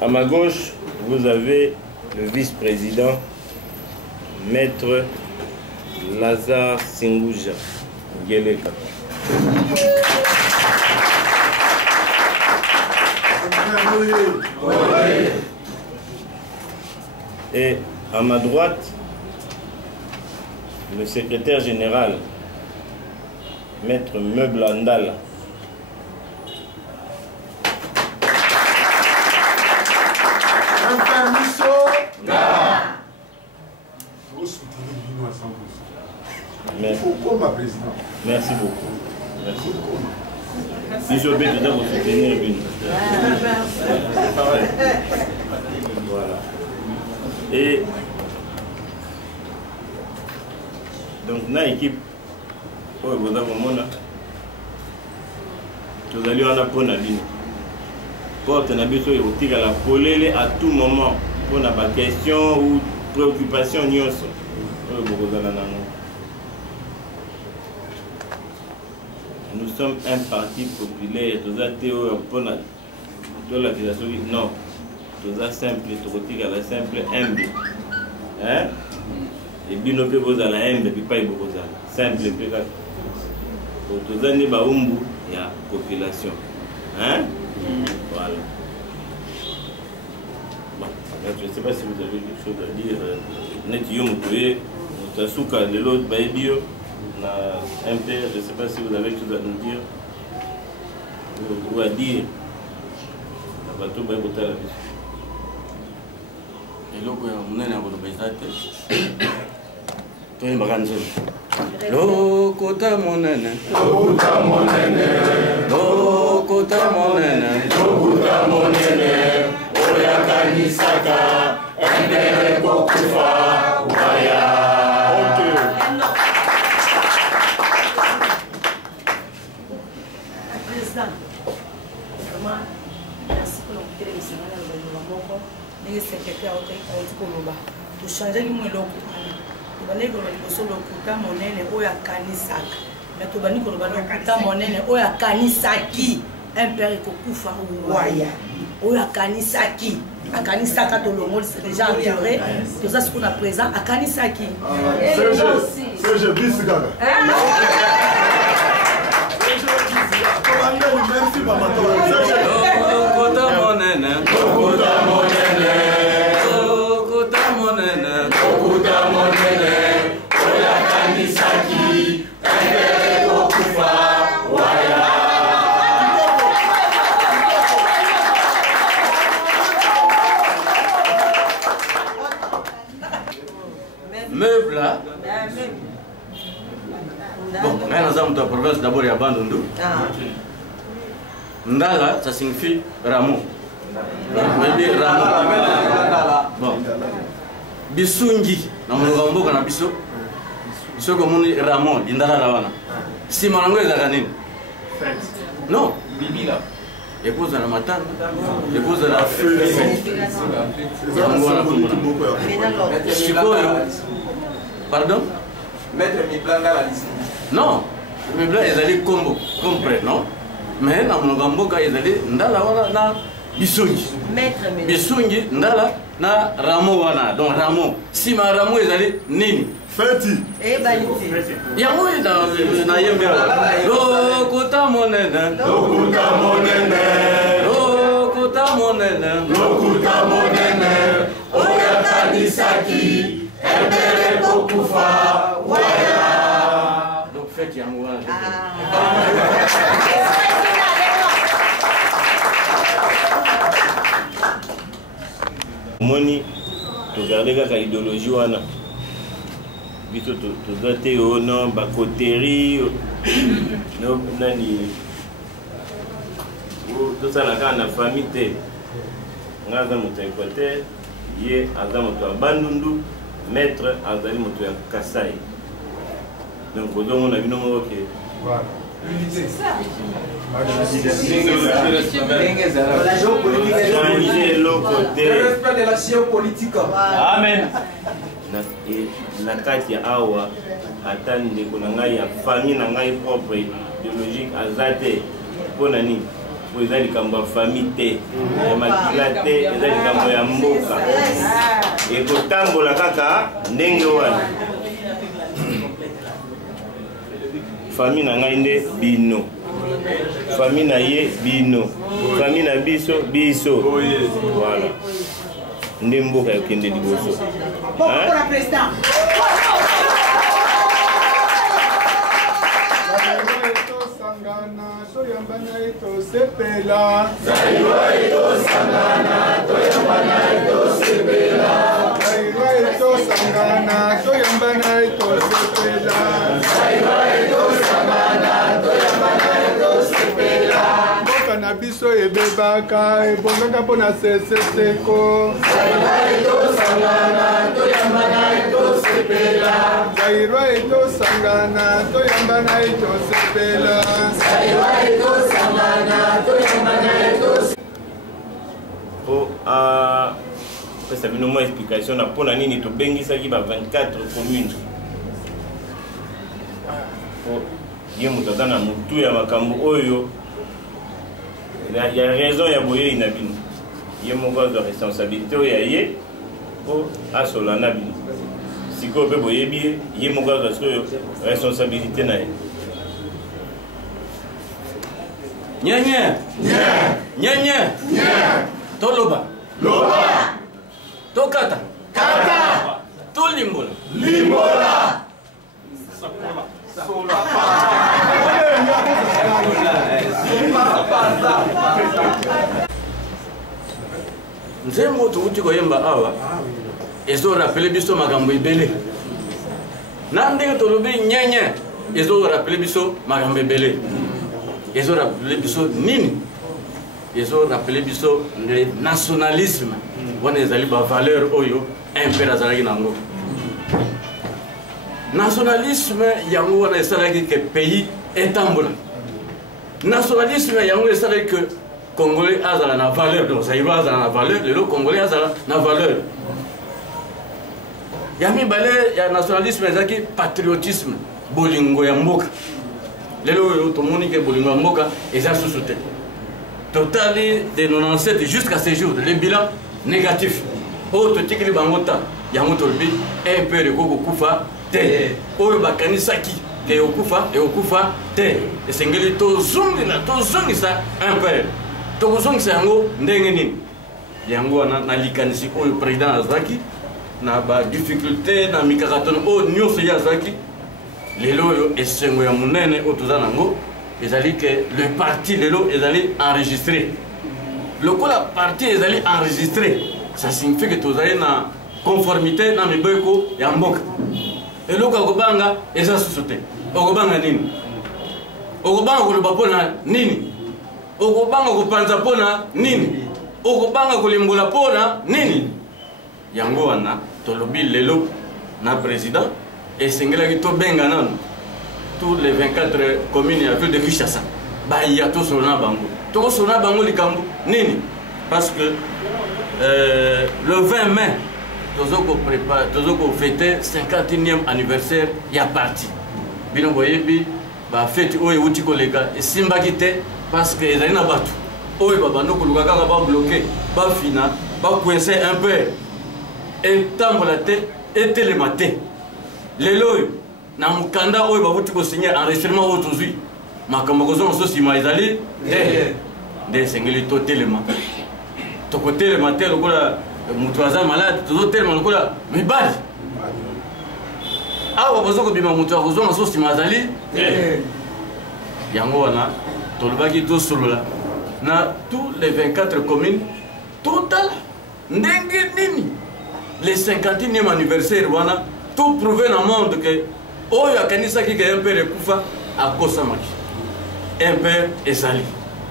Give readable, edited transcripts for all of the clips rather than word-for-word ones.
À ma gauche, vous avez le vice-président, Maître Lazare Singouja Ngeleka. Et à ma droite, le secrétaire général, Maître Meublandala. Merci. Merci beaucoup. Merci. Si je peux tout vous soutenir, voilà. Et donc, dans l'équipe, vous avez vous allez en apprendre à venir. Porte un habit sur l'érotique à la polele à tout moment pour n'a pas question ou préoccupation ni autre. Nous sommes un parti populaire. Tout ça théo pour la non. Tout ça simple, érotique à la simple humble. Hein? Et bien nous peut vous aller humble puis pas y beaucoup simple et puis pour tout ça n'est pas umbu il y a population. Hein? Voilà. Bon, je ne sais pas si vous avez quelque chose à dire. De l'autre, je ne sais pas si vous avez quelque chose à nous dire ou à dire. Lokota monene, lokota monene, lokota monene, lokota monene, oya kanisaka, endele kokufa, waya. Président, vraiment, merci pour l'enquête de Sénégal de Moko, les secrétaires au Koloba, pour changer le monde. Bani ko bani so lokuta monene oya kanisaka mais to bani ko bani lokuta monene oya kanisaki impère ko kufa waya oya kanisaki akanisaka to longo c'est déjà enterré tout ça ce qu'on a présent akanisaki c'est je bis gaga merci papa lokuta monene lokuta monene lokuta monene lokuta monene oya kanisaki endele kokufa waya. Meuble là. Bon, mais nous sommes dans la province d'abord il y a Bandundu. Ndala, ça signifie rameau. Bon. Bisungi, na mlongo na biso. Biso komuni rameau, indala la wana. Si manango ezaka nini? Non, bibila. Épouse la matane, épouse la feu. Pardon? Mettre mes plans dans la liste. Non, mes plans ils allaient combo, comprendre, non? Mais na mlongo ils allaient ndala wana na bisungi. Bisungi ndala na rameau wana. Donc rameau. Si ma rameau ils allaient nini? Feti. Eh baliti. Yango na yembe. Lokuta monene. Lokuta monene. Lokuta monene. Lokuta monene. Oya kanisaki. Ebere kokufa. Waya. Donc faites yango. Moni, tu regardes la idéologie wana. Biso toza te o non bakoteri no nani o tosalaka na famille te nga aza moto ya Équateur ye aza moto ya Bandundu maître azali moto ya Kasai donc ozomona bino moko ke changer le côté. Le respect de la géopolitique. Amen. Na kati ya awa ata ndeko na ngai ya famille na ngai propre biologique azate pona nini po eza likambo ya famille te ya makila te eza likambo ya mboka ekotambola kaka ndenge wana famille na ngai nde bino famille na ye bino famille na biso biso voilà nde mboka ekende liboso na biso ebebaka ebongaka mpona seseseko zairwa etosangana toyambana etosepela po pesa bino mwa explication na mpona nini tobengisaki ba 24 communes po ye moto aza na motu ya makambo oyo ya raison ya boyei na bino ye moko azwa responsabilité oyo ya ye po asola na bino sikoyo mpe boyebi ye moko azwa sikoyo responsabilité na ye nyenye nyenye toloba tokata tolimbola nzembo tukuti koyemba awa ezorapele biso makambo ebele na ndenge tolobi nyenye ezorapele biso makambo ebele ezorapele biso nini ezorapele biso le nationalisme wana ezali bavaleur oyo impere azalaki nango nationalisme yango wana esalaki ke pays etambola nationalisme yango esalaki ke Congolais azala na valeur, donc Zaïro azala na valeur, le Congolais azala na valeur. Yami balé ya nationalisme ezaki patriotisme, bolingo ya mboka. Lelo to moni ke bolingo ya mboka eza sous-souté. Totali de 97 jusqu'à ce jour, le bilan négatif. O to tikili bangota yango tolbi un peu de koko kufa te. O bakanisaki te okufa e okufa te. Esengeli to zungi sa un peu. Tokuzongisa yango ndenge nini yango na likanisi oyo président azaki na ba difficulté na mikakatono oyo nyonso ya azaki lelo oyo esengo ya munene oyo toza nango ezali ke le parti lelo ezali enregistré lokola parti ezali enregistré ça signifie que tozali na conformité na mibeko ya mboka eloko akobanga eza susu te okobanga nini okobanga koloba mpona nini okobanga kopanza pona nini okobanga kolimbola pona nini yango wana tolobi lelo na président esengelaki tobenga nano tous les 24 communes ya ville de Kinshasa baya tosona bango tokosona bango likambo nini parce que le 20 mai tozoko fêter 51e anniversaire ya parti bino boyebi ba fête oyo uti koleka esimbaki te parce que ezali na bato oyo babando koluka kaka babloke bafina bakwese un peu etambola te etelema te lelo oyo na mokanda oyo babuti kosigner enregistrement oyo tozwi makambo kozonga so nsima ezali te nde esengeli totelema tokotelema te lokola moto aza malade tozotelema lokola mibali awa bazokobima moto akozonga so nsima azali te yango wana tolobaki tosolola na tous les 24 communes total ndenge nini le 51e anniversaire wana tout prouver na monde que oyo akanisaki ke impere kufa akosamaki impere ezali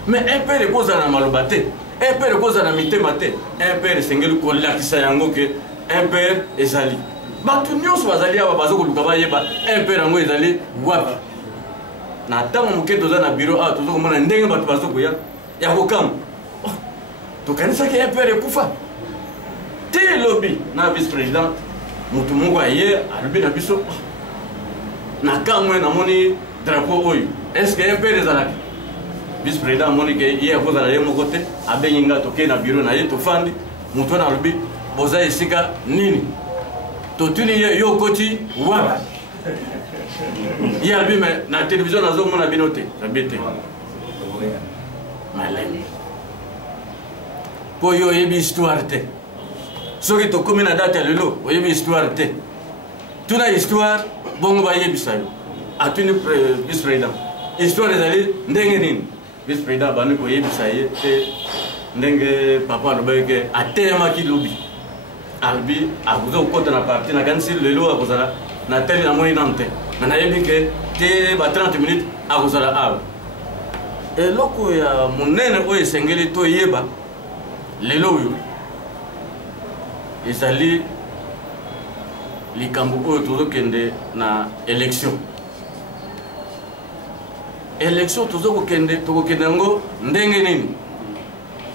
mais impere ekozala na maloba te impere ekozala na mitema te impere esengeli kolakisa yango ke impere ezali bato nyonso bazali awa bazokoluka bayeba impere yango ezali wapi na ntango moke toza na bureau awa toza komona ndenge bato bazokoya ya kokama tokanisaki mpr ekufa te lobi na vice président motu moko aye alobi na biso na kamwe namoni drapeau oyo est ce que mpr ezalaki vice président amoni ke ye akozala ye moko te abengi nga tokei na bureau na ye tofandi motu wana alobi boza esika nini totuni ye yo okoti wapi ye alobi me na télévision nazomona bino te abi te malemi mpo yo oyebi histoire te soki tokomi na date ya lelo oyebi histoire te tuna histoire bongo bayebisa yo atuni vice président histoire ezali ndenge nini vice président bandi koyebisa ye te ndenge papa alobaki ke atelemaki lobi alobi akoza kokota na parti nakanisi lelo akozala na tele namoni nanu te me nayebi ke te ba 30 minutes akozala awa eloko ya monene oyo esengeli toyeba lelo oyo ezali likambo oyo tozokende na élection tokokende yango ndenge nini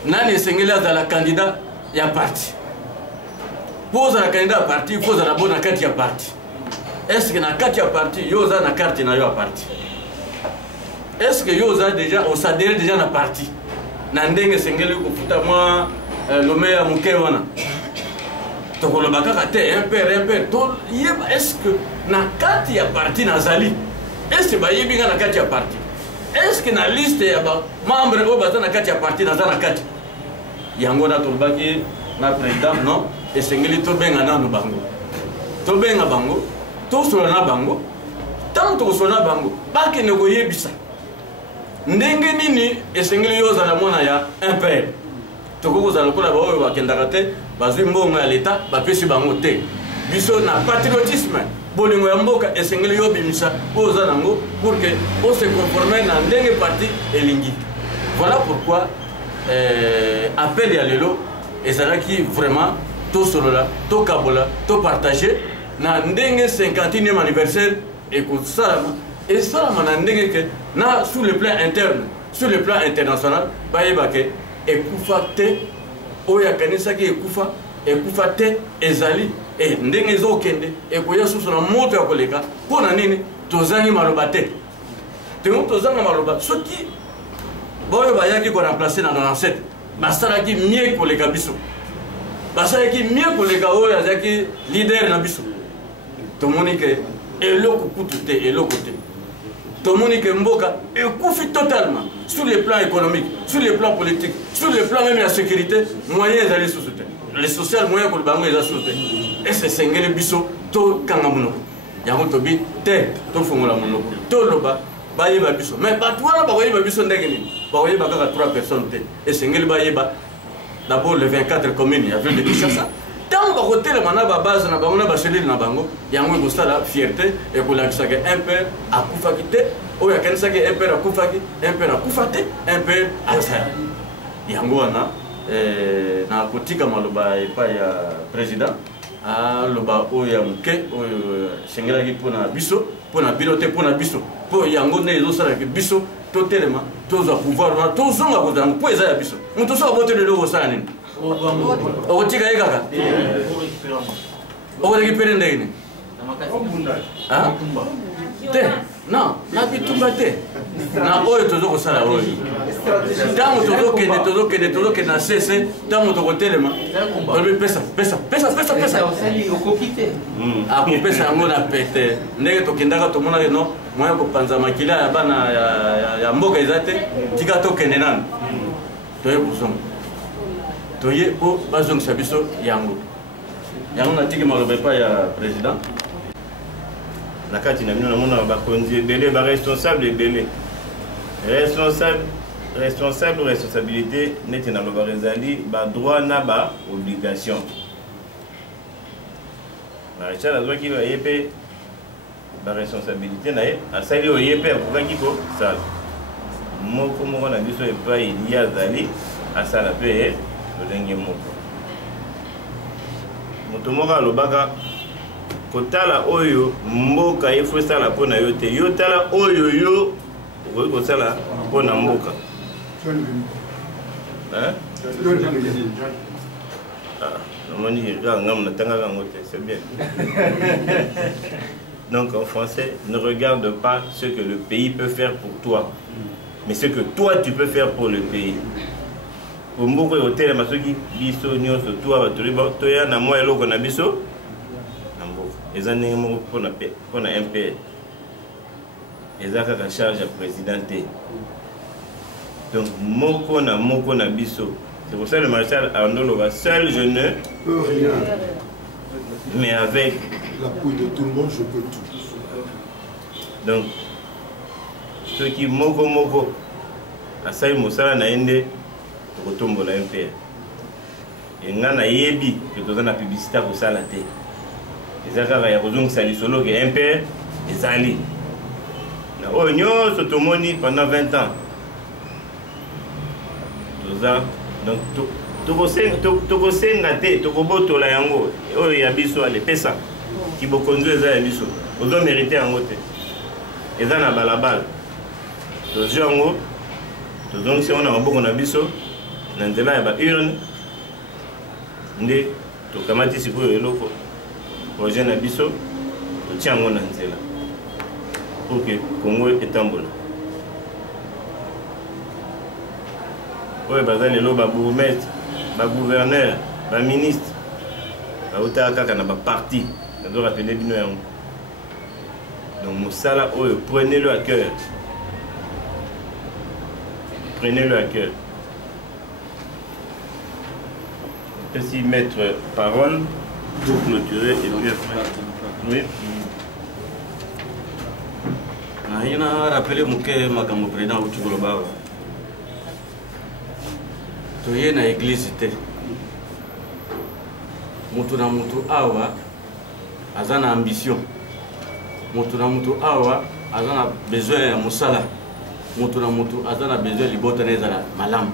nani esengeli azala candidat ya parti po ozala candidat ya parti fo ozala bo na kati ya parti estce na kati ya parti yo oza na karte na yo ya parti estce yo oza déjà osadere déjà na parti na ndenge esengeli kofuta mwa lome ya moke wana tokoloba kaka te impere toyeba estce na kati ya parti nazali estce bayebi nga na kati ya parti estce na liste ya bamembre oyo baza na kati ya parti naza na kati yango na tolobaki na président non esengeli tobenga nanu bango tobenga bango tosola na bango ntango tokosola na bango bakende koyebisa ndenge nini esengeli yo ozala mwana ya impere tokokozala lokola baoyo bakendaka te bazwi mbongo ya leta bapesi bango te biso na patriotisme bolingo ya mboka esengeli yo bimisa oyo oza nango pour que ose conforme na ndenge parti elingi. Voilà pourquoi appel ya lelo ezalaki vraiment tosolola tokabola topartage na ndenge 50e anniversaire ekosalama esalama na ndenge ke na sur le plan interne sur le plan international bayeba ke ekufa te oyo akanisaki ekufa te ezali ndenge ezokende ekoya susu na moto ya koleka mpona nini tozangi maloba te tengo tozanga maloba soki baoyo bayaki koremplace na 97 basalaki mie koleka biso basalaki mie koleka oyo azalaki leader na biso tomoni ke eloko kutu te eloko te tomoni ke mboka ekufi totalement sur le plan économique sur le plan politique sur le plan même la sécurité moyen ezali susu te le social moyen kolobango eza susu te ese esengeli biso tokanga monoko yango tobi te tofongola monoko toloba bayeba biso mais bato wana bakoyeba biso ndenge nini bakoyeba kaka 3 personnes te esengeli bayeba d'abord le 24 communes ya ville de Kinshasa ntango bakotelema na babase na bango na baselile na bango yango ekosala fierté ekolakisaka impere akufaki te oyo akanisaki impere akufaki impere akufa te impere azali yango wana na kotika maloba epai ya président aloba oyo ya moke oyo esengelaki mpona biso mpona bino te mpona biso mpo yango nde ezosalaki biso totelema tozwa pouvoir wana tozonga kozala mpo eza ya biso moto soki aboteleli okosala nini okotika ye kaka okorekipere ndenge nini te non na bitumba te na oyo tozokosala oyo ntango tozokende na sese ntango tokotelema olobi pesa akopesa yango na pete ndenge tokendaka tomonaki no moya kopanza makila ya bana ya mboka eza te tika tokende nanu toye kozonga toye po bazongisa biso yango natiki maloba epai ya président na kati na bino namona bakonzi ebele baresponsable ebele responsabilité neti naloba ezali badroit na baobligation maréchal azwaki baye mpe baresponsabilité na ye asali oyo ye mpe akokaki kosala moko na biso epai ye azali asala mpe lolenge moko moto moko alobaka kotala oyo mboka efo esala mpona yo te yo tala oyo yo Okoki kosala mpona mboka. C'est bien. Donc en français, ne regarde pas ce que le pays peut faire pour toi, mais ce que toi tu peux faire pour le pays. Pour beaucoup de hôtels, biso nyonso toi toya na moi eloko na biso na mboka. Ezane mo pona MPR. Ezaka ka charge à présidenté. Donc moko na biso. C'est pour ça que le maréchal Andolo seul je ne peux rien. Mais avec l'appui de tout le monde, je peux tout. Donc, ceux qui moko, à ça, Moussala n'a ende, retombe la MPR. Et n'a na yebi, que tu as la publicité pour ça la tête. Les accords, il y a besoin que ça lui solo que MPR, et ça allait. Oh, nous, ce tomoni pendant 20 ans. Tout ça, donc, tokosenga te tokobotola yango oyo ya biso ale pesa kibokonzo eza ya biso ozo mériter yango te eza na balabala tozwi yango tozongisi yango na maboko na biso na nzela ya baurne nde tokamati sikoyo eloko projet na biso totia yango na nzela pour que Congo etambola oyo baza lelo babourgmestre gouverneur, ministre, parti, donc Moussala, prenez-le à cœur. Prenez-le à cœur. On peut s'y mettre parole pour clôturer et puis après. Oui. Il y a rappelé mon président Global. Toye na église te mutu na mutu awa azana ambition mutu na mutu awa azana besoin ya musala mutu na mutu azana besoin libota nezala malamu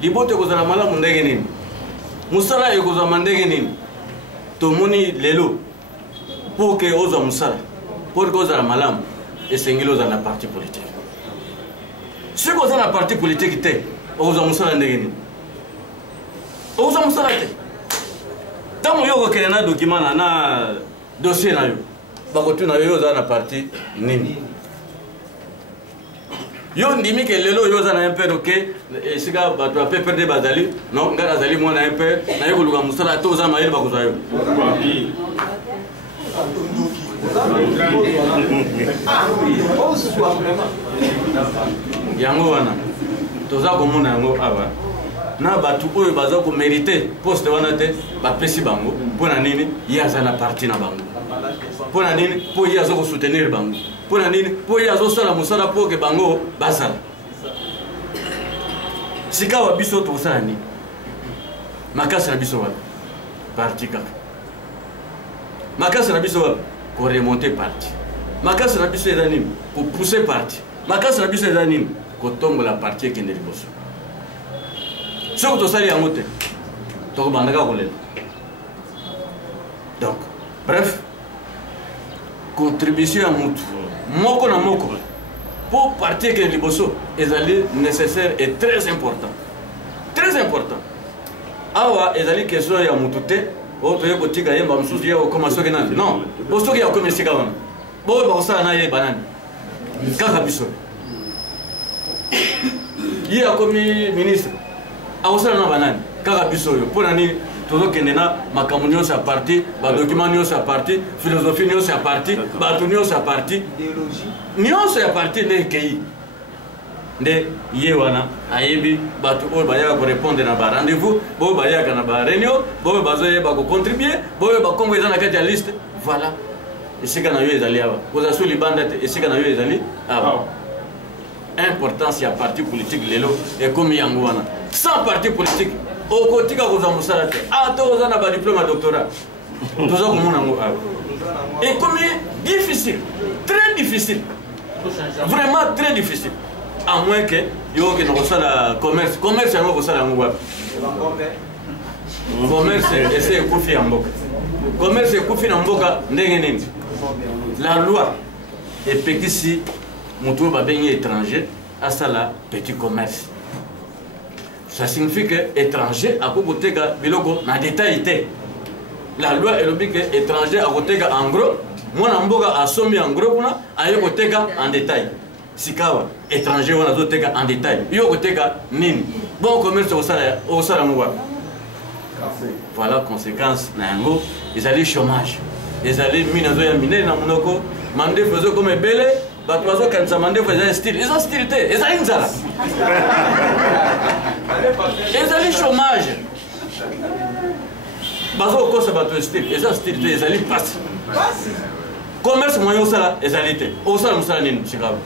libota kozala malamu ndenge nini musala ekozama ndenge nini tomoni lelo pour que ozwa musala pour que ozala malamu esengeli ozala na parti politique si kozala na parti politique te oza musala ndenge nini oza musala te ntango yo okokende na document na dossier na yo bakotuna yo oza na parti nini yo ndimi ke lelo yo oza na MPR oke esika bato ya PPRD bazali non ngai nazali mwana ya MPR naye koluka musala te oza mayele bakozwa yo yango wana toza komona yango awa na batu oyo baza ko mériter poste wana te bapesi bango mpona nini ye aza na parti na bango mpona nini mpo ye aza kosoutenir bango mpona nini mpo ye azosala mosala mpo ke bango basala sika wa biso tokosala nini makasi na biso wapi parti kaka makasi na biso wapi koremonte parti makasi na biso eza nini kopousse parti makasi na biso eza nini kotombola parti ekende liboso soki tosali yango te tokobandaka kolela donc bref contribution ya mutu moko na moko mpo parti ekende liboso ezali nécessaire et très important awa ezali question ya mutu te oyo toye kotika yemba mosusu ye okoma soki nani non po soki ya komi esika wana boyo bakosala na ye banani kaka biso ye akomi ministre akosala na banani kaka biso oyo mpo na nini tozokende na makambo nyonso ya parti badocument nyonso ya parti philosophie nyonso ya parti bato nyonso ya parti nyonso ya parti nde ekei nde ye wana ayebi bato oyo bayaka korépondre na barendez-vous boyo bayaka na baréunion boyo bazoyeba kocontribue boyo bakombo eza na kati ya liste voilà esika na yo ezali awa kozala so libanda te esika na yo ezali awa importance ya parti politique lelo ekomi yango wana sans parti politique okotika kozwa mosala te ata oza na badiplôme ya doctorat toza komona yango awa ekomi difficile très difficile vraiment très difficile à moins que yo okende kosala commerce yango kosala yango wapi commerce ese ekufi ya mboka commerce ekufi na mboka ndenge nini la loi epekisi mutu ba bengi étranger à ça là petit commerce. Ça signifie que étranger a koteka biloko na détail té. La loi est l'oblige que étranger a koteka en gros, moi na mboka a sombi en gros kuna ayo koteka en détail. Sikawa étranger wana zoteka en détail. Yo koteka nini? Bon commerce au sala mwa. Voilà conséquence na yango, ils allaient chômage. Ils allaient minazo ya mine na monoko, mande faisait comme belé. Bah, tu vois, quand ça m'a dit, ils ont style. Ils ont style, ils ont une zala. Ils ont un chômage. Bah, au cours, ça va te style. Ils ont style, ils ont passe. Commerce, moi, ils ont été. Au sol, c'est grave.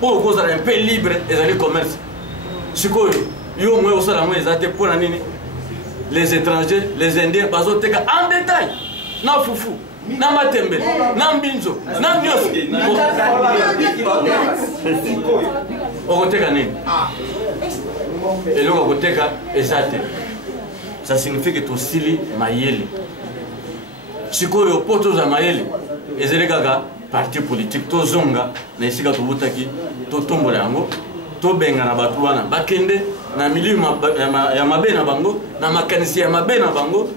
Pour cause un peu libre, ils ont commerce. C'est quoi? Ils ont été pour la nini. Les étrangers, les Indiens, bah, en détail. Non, foufou. Na matembe, na mbinzo, na nyos. Okoteka nini? Eloko okoteka ezate. Ça signifie que tosili mayele. Sikoyo poto za mayele. Ezele kaka parti politique tozonga na esika tobutaki totombola yango tobenga na batu wana bakende na milima ya mabe na bango na makanisi ya mabe na bango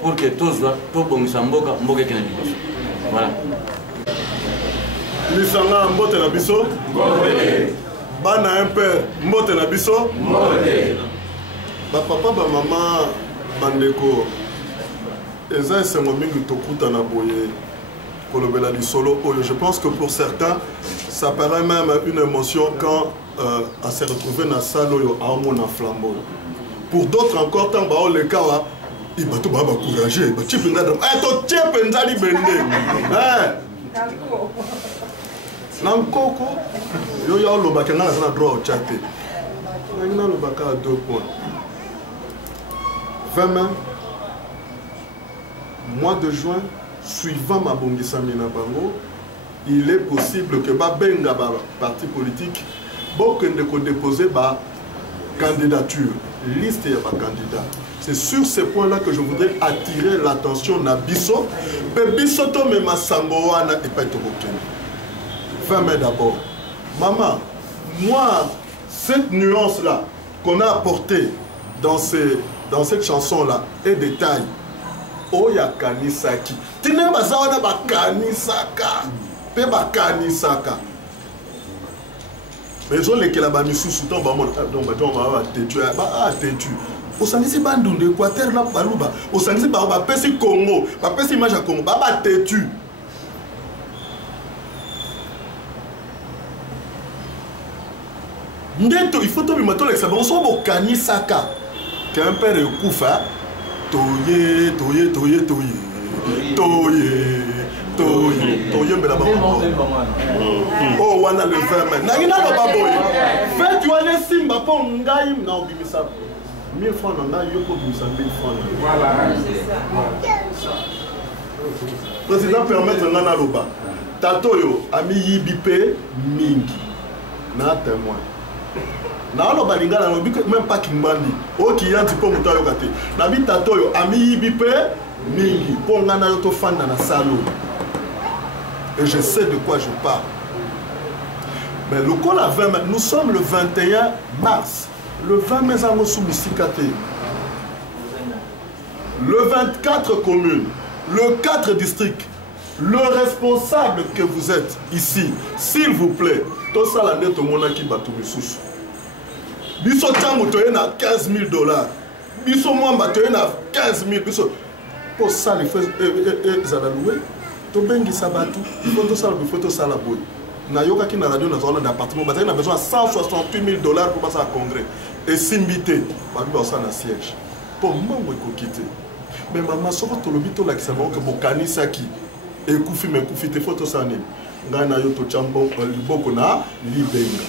pour que tous soient tout bon samboka mboka kena liboso. Voilà. Lisanga mbote na biso. Mbote. Bana un père mbote na biso. Mbote. Ba papa ba maman bandeko. Eza esengo mingi tokuta na boye. Kolobela di solo oyo. Je pense que pour certains ça paraît même une émotion quand à se retrouver dans salle oyo a mona flambeau. Pour d'autres encore tant ba o le kawa il va tout encourager. Il va tout encourager. Mois de juin, suivant ma bongisa mina bango, il est possible que Babenga parti politique beaucoup déposer ba candidature, liste et ba candidat. C'est sur ces points-là que je voudrais attirer l'attention na biso. Pe biso to me masango wana et pas to bokeni. Fermez d'abord. Maman, moi, cette nuance-là qu'on a apportée dans cette chanson-là est détail. Oya kanisaki. Tine bazawana ba kanisaka. Pe ba kanisaka. Mais ils ont les kelaba misusu to ba mon donc ba tetu ba tetu. Osangisi bandunde Équateur na baluba. Osangisi ba pesi Congo, ba pesi image à Congo, ba tetu. Ndeto il faut to bimato le sabon so bo kanisaka. Qu'un père ekufa toye mbela maman. Oh wana le verre. Na ngina ba boy. Fait tu aller simba po ngai na obimisa. 1000 francs dans la yo pour 1000 francs. Voilà. Président permettre ngana loba. Tatoyo ami yibipe mingi. Na témoin. Na loba lingala lobi même pas kimbandi. O ki yanti po mutayo kate. Na bi tatoyo ami yibipe mingi. Po ngana yo to fanda na salo. Et je sais de quoi je parle. Mais le col à 20, nous sommes le 21 mars. Le 20 mai, le 24 communes, le 4 districts, le responsable que vous êtes ici, s'il vous plaît, tout ça là net au monde qui bat tout le sous. Biso tango toye na $15 000. Biso mwamba toye na 15 000. Biso pour ça les feux zalaloué. To bengi sabatu, il faut tout ça, il faut tout ça la boue. Na yoka qui na radio na zone d'appartement, bah on a besoin de $168 000 pour passer à congrès. Et simbité, bah lui ça na siège. Pour moi on quitter. Mais maman soko to lobito la kisama que bokani saki. Et kufi me kufi te photo ça ni. Ngana yo to chambo liboko na libenga.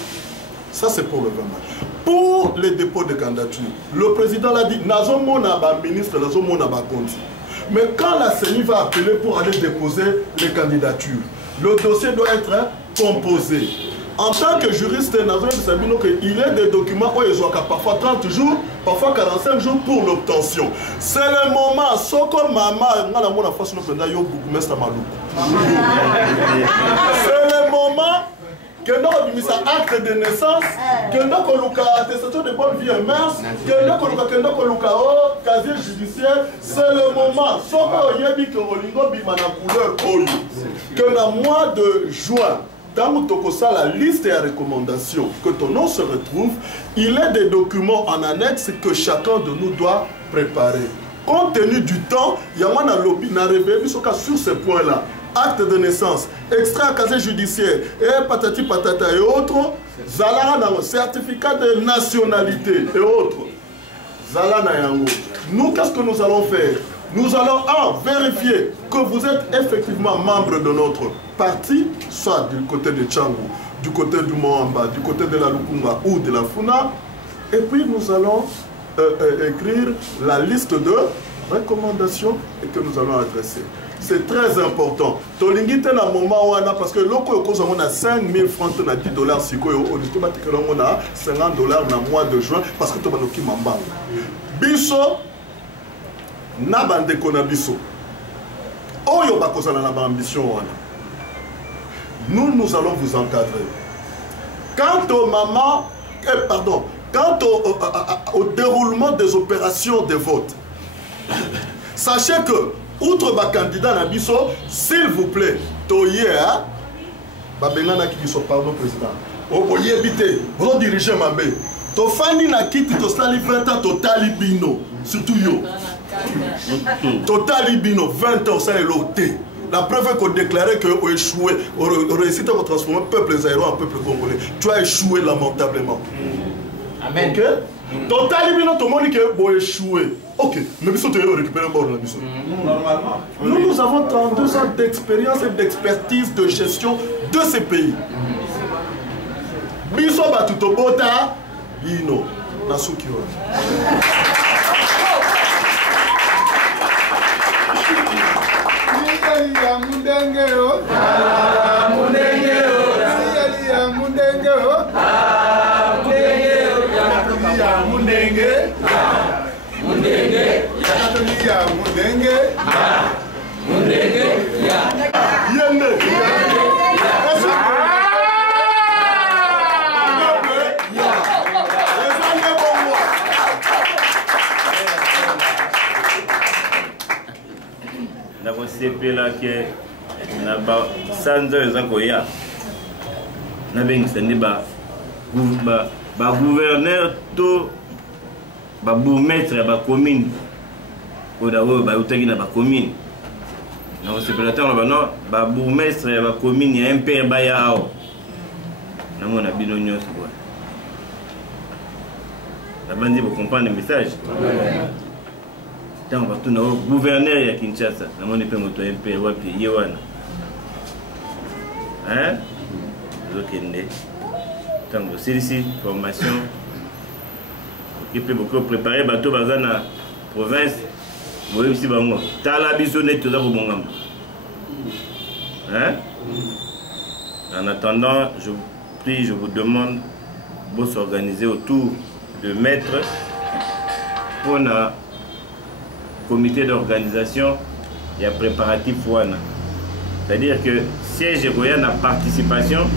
Ça c'est pour le 20 mai. Pour les dépôts de candidature, le président l'a dit, nazo mona ba ministre, nazo mona ba compte. Mais quand la CENI va appeler pour aller déposer les candidatures, le dossier doit être composé. En tant que juriste, il y a des documents où ils ont parfois 30 jours, parfois 45 jours pour l'obtention. C'est le moment, c'est le moment kenda kobimisa acte de naissance, kenda koluka attestation de bonne vie et mœurs, kenda koluka casier judiciaire. C'est le moment. Soko oyebi que olingo bima na couleur oyo. Que dans le mois de juin, dans la liste et la recommandation, que ton nom se retrouve, il est des documents en annexe que chacun de nous doit préparer. Compte tenu du temps, il y a un lobby sur ces points-là. Acte de naissance, extrait à casier judiciaire, et patati patata et autres, certificat de nationalité et autres. Nous, qu'est-ce que nous allons faire? Nous allons vérifier que vous êtes effectivement membre de notre parti, soit du côté de Tchangou, du côté du Moamba, du côté de la Lukunga ou de la Funa. Et puis nous allons écrire la liste de recommandations et que nous allons adresser. C'est très important. Tolingite na moment wana parce que loko yoko on a 5 000 francs na 10 $, siko yo on a 50 $ na mois de juin parce que to banoki mamba. Biso na bandeko na biso. Oyo bakozala na ambition wana. Nous allons vous encadrer. Quant aux mamans, quant au déroulement des opérations de vote, sachez que outre ma candidat Nabiso, s'il vous plaît, toye, babengana qui biso, pardon président, oye habité, vous dirigez ma bé, to fani na kiti to stali 20 ans, to talibino, surtout yo, to talibino 20 ans, ça est l'ôté. La preuve qu'on déclarait qu'on a échoué, on réussit à transformer le peuple zaïrois en peuple congolais. Tu as échoué lamentablement. Amen. Ok? Totalement, tout le monde a échoué. Ok, mais nous avons récupéré un bord. Normalement. Nous avons 32 ans d'expérience et d'expertise de gestion de ces pays. Biso batuto bota, bino, nasukiwa. Ya mundenge o, ah mundenge o, ya mundenge o, ah mundenge o, ya mundenge, mundenge, ya mundenge, mundenge, ya yende. CP là que na ba sanzo ezakoya na bengisa ni ba gouverneur to ba bourgmestre ba commune oda wo ba utaki na ba commune na CP là tant ba bourgmestre ba commune ya MPR ba ya ao na mona bino nyos bo la bandi vous comprendre le message. Tant que le gouverneur de Kinshasa, je ne sais pas si MP wapi yewana. Hein? Zokende. Tant que c'est formation. Qui peut beaucoup préparer bateau dans la province. Vous voyez aussi bango. Tala biso net tout ça pour mon hein? En attendant, je vous prie, je vous demande de s'organiser autour de maîtres pour la comité d'organisation et à préparatif wana. C'est-à-dire que siège et la participation,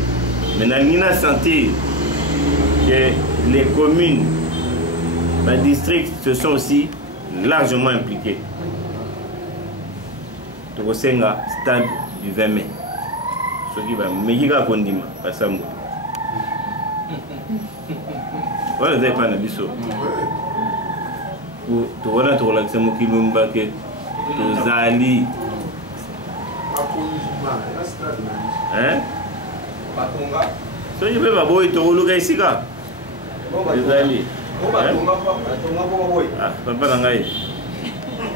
mais nous avons senti que les communes, les districts se sont aussi largement impliqués. Donc au stade du 20 mai. Ce qui va me kondima pasambo. Voilà, vous n'avez pas d'abisso. Tu vois, tu relaxes mon kilomba que tu zali. Hein? So, je vais pas boire, tu roules ici, là. Zali. Ah, papa Nangaï.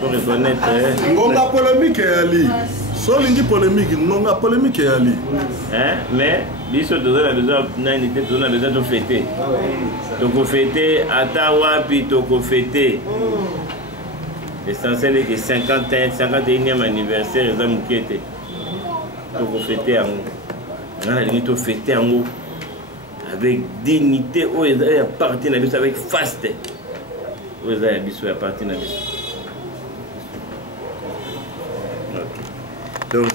Pour reconnaître. Ngonga polémique est Ali. Solingi polémique, ngonga polémique est Ali. Hein? Mais, biso tu as besoin de fêter. Tu fêter à Tawa, puis tu fêter. L'essentiel est que 51e anniversaire, les hommes qui étaient. Tu fêter en haut. Tu fêter en haut. Avec dignité, où ils ont parti avec faste. Où ils ont parti. Donc,